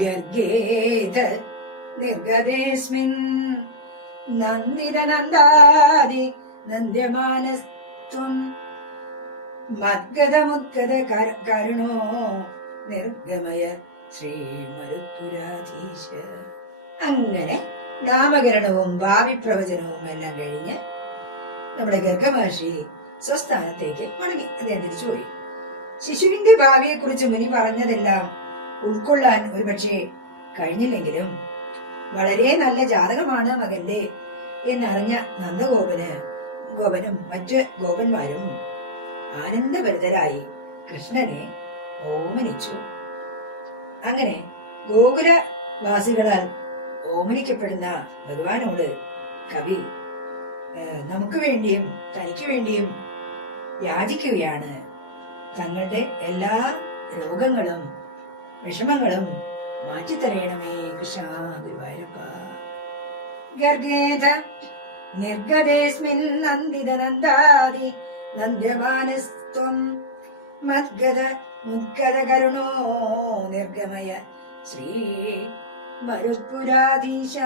ഗർഗേത നിർഗതേസ്മിൻ നന്ദിതനന്ദാദി നന്ദ്യമാനസ്ത്വം മദ്ഗതമുദ്ഗത കരുണോ നിർഗമയ ശ്രീമരുത്പുരാധീശ. അങ്ങനെ നാമകരണവും ഭാവി പ്രവചനവും എല്ലാം കഴിഞ്ഞ് നമ്മുടെ ഗർഗമഹർഷി സ്വസ്ഥാനത്തേക്ക് മടങ്ങി. അദ്ദേഹം തിരിച്ചുപോയി. ശിശുവിന്റെ ഭാവിയെ കുറിച്ച് മുനി പറഞ്ഞതെല്ലാം ഉൾക്കൊള്ളാൻ ഒരുപക്ഷെ കഴിഞ്ഞില്ലെങ്കിലും വളരെ നല്ല ജാതകമാണ് മകന്റെ എന്നറിഞ്ഞ ഗോപനും മറ്റ് ഗോപന്മാരും ആനന്ദഭരിതരായി കൃഷ്ണനെ ഓമനിച്ചു. അങ്ങനെ ഗോകുലവാസികളാൽ ഓമനിക്കപ്പെടുന്ന ഭഗവാനോട് കവി നമുക്ക് വേണ്ടിയും തനിക്ക് വേണ്ടിയും യാചിക്കുകയാണ്. തങ്ങളുടെ എല്ലാ രോഗങ്ങളും വിഷമങ്ങളും മാറ്റിത്തരയണമേ കൃഷ്ണ ഗുരുവായൂരപ്പ. ഗർഗേത നിർഗതേസ്മിൻ നന്ദിതനന്ദാദി നന്ദ്യമാനസ്ത്വം മദ്ഗത മുദ്ഗത കരുണോ നിർഗമയ ശ്രീ മരുത്പുരാധീശ.